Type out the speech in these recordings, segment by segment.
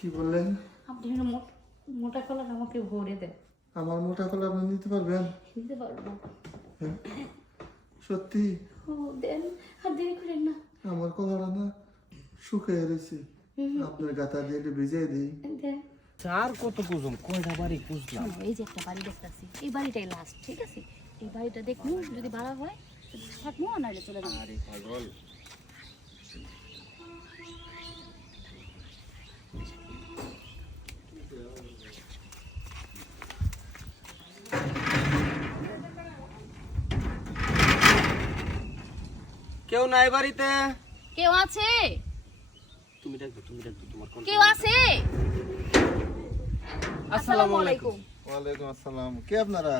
কি বললেন? আপনি মোটা কলার আমাকে ভরে দেন। আমার মোটা কলা আপনি নিতে পারবেন? নিতে পারবো। হ্যাঁ, সত্যি? ও দেন, আর দেরি করেন না। আমার কলাটা না শুকিয়ে রয়েছে, আপনার গাতা দিয়ে একটু ভিজিয়ে দিই। দেন। আর কত কুজুম কয়টা বাড়ি কুজলাম। শোনো, এই যে একটা বাড়ি দেখতেছি, এই বাড়িটাই লাস্ট, ঠিক আছে? এই বাড়িটা দেখবো, যদি ভাড়া হয় থাকবো, আর নাহলে চলে যাবো। আরে পাগল, কেউ নাই বাড়িতে? কেউ আছে? তুমি ডাকবে তোমার কোন? কেউ আছে? আসসালামু আলাইকুম। ওয়ালাইকুম আসসালাম। কে আপনারা?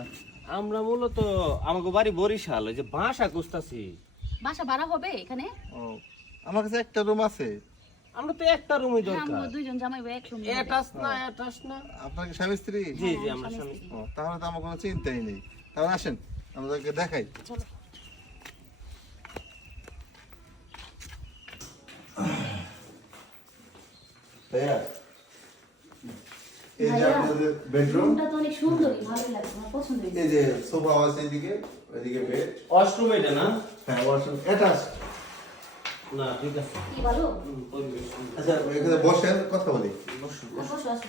আমরা মূলত আমাকে বাড়ি বরিশাল, ওই যে বাসা খুঁজতাছি। বাসা ভাড়া হবে এখানে? ও, আমার কাছে একটা রুম আছে। আমরা তো একটা রুমই হ্যাঁ, আমরা দরকার। দুইজন জামাই ভাই এক রুমে। এটাস না। আপনার কি স্বামী স্ত্রী? জি জি, আমরা স্বামী। ও, তাহলে তো আমার কোনো চিন্তাই নেই। তাহলে আসেন আমাদেরকে দেখাই। চলো। ভাইয়া, এই যে ভাইয়া, আপনাদের বেডরুম, রুমটা তো অনেক সুন্দরই, ভালোই লাগছে, আমার পছন্দ হয়েছে। এই যে সোফা আছে এদিকে, ওইদিকে বেড। ওয়াশরুম এটা না? হ্যাঁ, ওয়াশরুম অ্যাটাচ। না ঠিক আছে। কি ভালো? পরিবেশ সুন্দর। আচ্ছা, এখানে বসেন, কথা বলি। বসুন, বসো আসো।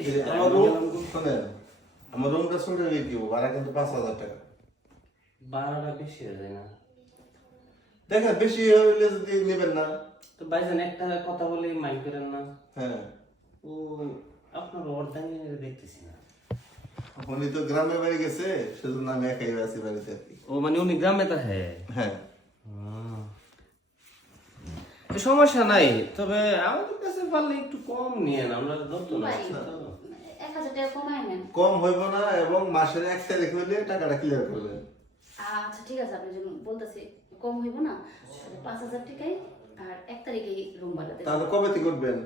এই যে আমার রুম, শোনেন, আমার রুমটা ছোট হয়ে দিব, ভাড়া কিন্তু 5,000 টাকা। ভাড়াটা বেশি হয়ে যায় না? দেখেন, বেশি হইলে যদি নেবেন না। তো ভাইজান একটা কথা বলে মাইন্ড করেন না। হ্যাঁ, ও আপনার অর্ধাঙ্গিনীরে দেখতেছি না। উনি তো গ্রামে বাড়ি গেছে, সেজন্য আমি একাই আছি বাড়িতে আর কি। ও মানে উনি গ্রামে তো হ্যাঁ। হ্যাঁ, সমস্যা নাই, তবে আমাদের কাছে পারলে একটু কম নিয়ে আমরা ধরতো না। ভাই, 1,000 টাকা কমায় নেন। কম হইব না, এবং মাসের 1 তারিখ হইলে টাকাটা ক্লিয়ার করবেন। আচ্ছা ঠিক আছে, আপনি যখন বলতেছি কম হইব না, তাহলে 5,000 টাকাই, আর 1 তারিখেই রুম ভাড়া দেবেন। তাহলে কবে থেকে করবেন?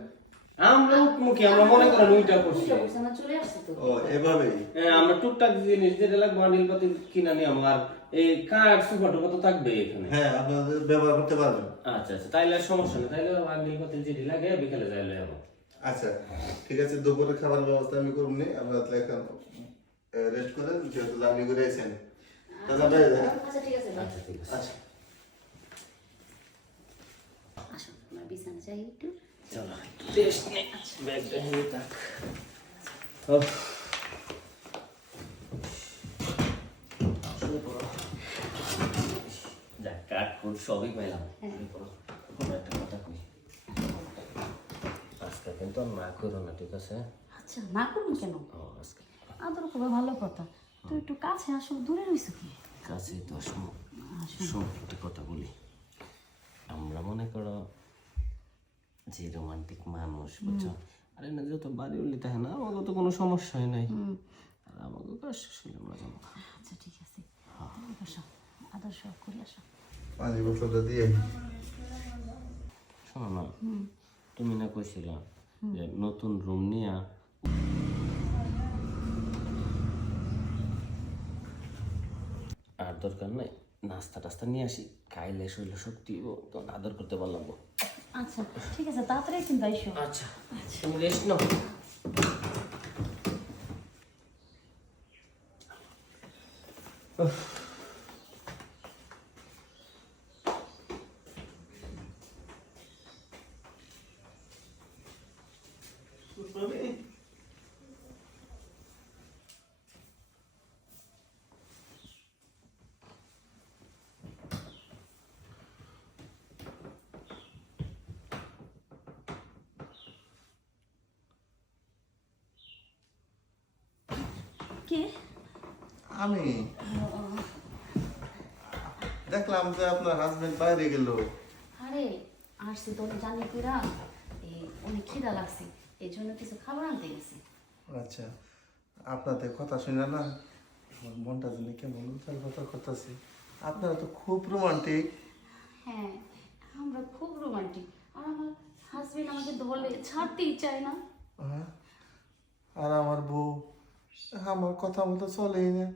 আমরা উঠমুখী, আমরা মনে করেন ওইটা করছি। আমরা চলে আসছি তো। ও, এভাবেই। হ্যাঁ, আমরা টুকটাক জিনিস যেটা লাগবে আনিলপাতি কিনা নিয়ে আর এই কাঠ সুফা টুফা তো থাকবে এখানে। হ্যাঁ, আপনাদের ব্যবহার করতে পারবেন। আচ্ছা আচ্ছা, তাইলে আর সমস্যা নেই, তাইলে আনিলপাতি যেটি লাগে বিকালে যাইলে যাবো। আচ্ছা, ঠিক আছে, দুপুরে খাবার ব্যবস্থা আমি করব নি, আপনারা তাহলে এখন রেস্ট করেন, যেহেতু জার্নি করে আছেন। তাহলে আমরা আচ্ছা ঠিক আছে, আচ্ছা ঠিক আছে, আচ্ছা, আসুন আমরা বিছানা চাই একটু। চলো টেস্ট নে। ব্যাগটা নিয়ে থাক। ও শুয়ে পড়ো। যাক, কাঠ কুট সবই পাইলাম। শুয়ে পড়ো। কোনো একটা কথা কই, আজকে কিন্তু আর না করো না, ঠিক আছে? আচ্ছা, না করুন কেন? ও আজকে আদর খুবই ভালো কথা, তো একটু কাছে আসো, দূরে রইছো কি? কাছেই তো শোন একটা কথা বলি। আমরা মনে করো যে রোমান্টিক মানুষ, বুঝছো? আরে না, যত বাড়ি উল্লি থাকে না, আমাকে তো কোনো সমস্যাই নাই। আর আমাকে কাজ শেষ হলে আমরা যাবো। আচ্ছা ঠিক আছে, তুমি বসো, আদর সব করে আসো। পানি বোতলটা দিয়ে। শোনো না, তুমি না কইছিলা যে নতুন রুম নিয়া আর দরকার নাই, নাস্তা টাস্তা নিয়ে আসি, খাইলে শরীরে শক্তি হইব, তখন আদর করতে পারলাম। আচ্ছা ঠিক আছে, তাড়াতাড়ি কিন্তু আইসো। আচ্ছা, তুমি রেস্ট নাও। কে? আমি দেখলাম যে আপনার হাজবেন্ড বাইরে গেল। আরে আসছি তো, জানি কিরা অনেক খিদা লাগছে, এই জন্য কিছু খাবার আনতে গেছি। আচ্ছা, আপনাদের কথা শুনে না আমার মনটা যেন কেমন উচাল পাতাল করতেছে। আপনারা তো খুব রোমান্টিক। হ্যাঁ, আমরা খুব রোমান্টিক, আর আমার হাজবেন্ড আমাকে ধরলে ছাড়তেই চায় না। হ্যাঁ, আর আমার বউ আমার কথা মতো চলেই না,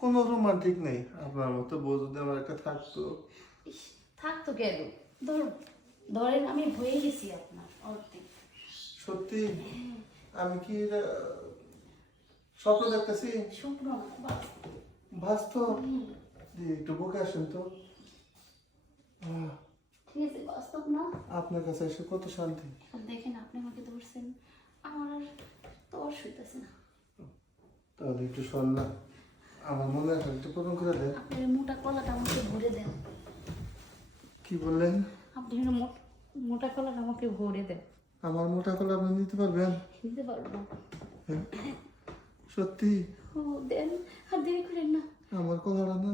কোনো রোমান্টিক নেই। আপনার মতো বউ যদি আমার একটা থাকতো। ইস, থাক তো কেন ধরেন আমি হয়ে গেছি আপনার অর্ধেক। সত্যি আমি কি স্বপ্ন দেখতেছি? স্বপ্ন না, বাস। বাস্তব? একটু বুকে আসেন তো। ঠিক আছে, বাস্তব না। আপনার কাছে এসে কত শান্তি। আর দেখেন আপনি আমাকে ধরছেন, আমার আর তর শুইতেছে না। তাহলে একটু শোন না, আমার মনে হয় একটু পূরণ করে দেন। আপনার এই মোটা কলাটা আমাকে ভরে দেন। কি বললেন? আপনি এই মোটা কলাটা আমাকে ভরে দেন। আমার মোটা কলা আপনি নিতে পারবেন? নিতে পারবো না। হ্যাঁ? সত্যি? ও দেন, আর দেরি করেন না। আমার কলাটা না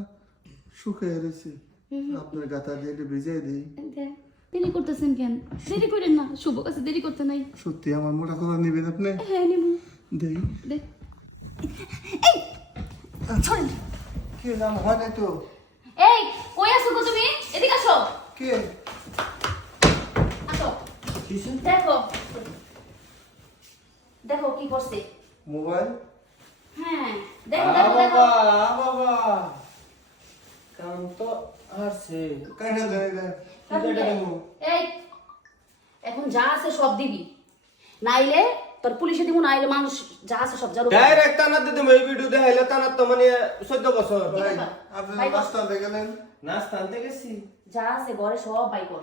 শুকিয়ে গেছে, আপনার গাতা দিয়ে একটু ভিজিয়ে দিই। দেন। দেরি করতেছেন কেন? দেরি করেন না, শুভ কাছে দেরি করতে নাই। সত্যি আমার মোটা কলা নিবেন আপনি? হ্যাঁ নিবো। দেই। দেখ, কি নাম হয় নাই তো? এই কই আছো গো তুমি? এদিকে আসো। কে? আসো। কিছু দেখো দেখো কি করছে। মোবাইল? হ্যাঁ দেখো দেখো দেখো। বাবা কাম তো আসছে কাইনা দেয় দেয়। এই এখন যা আছে সব দিবি, নাইলে তোর পুলিশে দিব, নাইলে মানুষ যা আছে সব জানো। ডাইরেক্ট টানা দিতে এই ভিডিও দেখাইলে টানা তো মানে 14 বছর ভাই আপনি রাস্তা দেখলেন? নাস্তা আনতে গেছি যা আছে ঘরে সব বাই কর,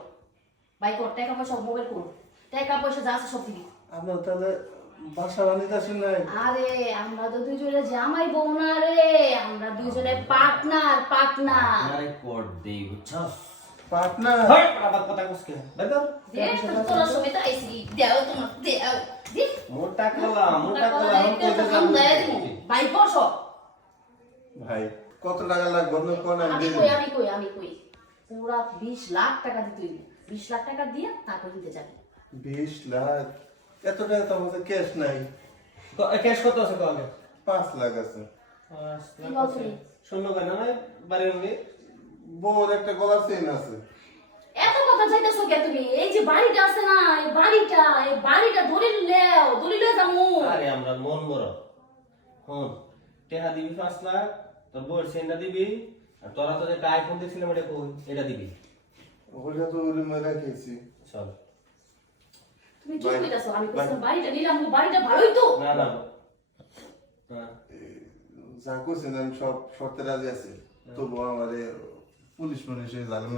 বাই কর। টাকা পয়সা মোবাইল কর, টাকা পয়সা যা আছে সব দিবি। আপনার তাহলে বাসা বানিয়ে আসেন নাই? আরে আমরা তো দুইজনে জামাই বউ না রে, আমরা দুইজনে পার্টনার। আরে কোড দেই বুঝছস পার্টনার? হট আবার কথা কসকে বেদর তোরা সময় তো আইসি দেও তোমার দেও দি মোটা কলা আমি একটা কইতে কাম দেয় দিব বাই কর সব। ভাই কত টাকা লাগবে আপনি কোন আমি কই পুরা 20 লাখ টাকা দিতে হইবে। 20 লাখ টাকা দিয়ে তারপর নিতে যাবি। 20 লাখ? এত টাকা তো আমাদের ক্যাশ নাই। তো ক্যাশ কত আছে কলে 5 লাখ আছে। 5 কি লাখ বলছিস? আছে শূন্য কেন নাই বাড়ির মধ্যে বউর একটা গলার চেইন আছে। এত কথা চাইতেছো কে তুমি? এই যে বাড়িটা আছে না, এই বাড়িটা দলিল লয়ে যামু। আরে আমরা মন বড় হন টেহা দিবি 5 লাখ তোর বউয়ের সেন্ডা দিবি আর তোরা তো যেটা আইফোন দিছিলাম এটা কই এটা দিবি ওটা তো ওই রুমে রেখেছি। চল তুমি কি কইতাছো? আমি কইছিলাম বাড়িটা নিলাম, বাড়িটা ভালোই তো। না না হ্যাঁ যা করছেন আমি সব শর্তে রাজি আছি, তবু আমারে পুলিশ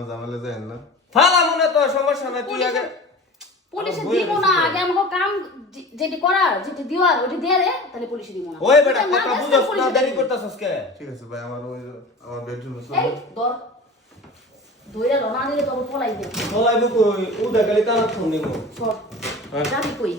ঝামেলা যায় না। ফালা মনে তো সমস্যা নাই তুই আগে পুলিশে দিব না, আগে আমাকে কাম যেটি করার যেটি দিওয়ার ওটি দিয়ে দে, তাহলে পুলিশে দিব না। ওই বেটা না, কথা না, বুঝছস না পুলিশে দেরি দিব। করতাছস কে ঠিক আছে ভাই, আমার বেডরুমে এই ধর দইরা লনা দিলে তোর পলাই দে। বলাইবো কই ও দেখালি টানা ফোন দিমু সব হ্যাঁ। যাবি কই?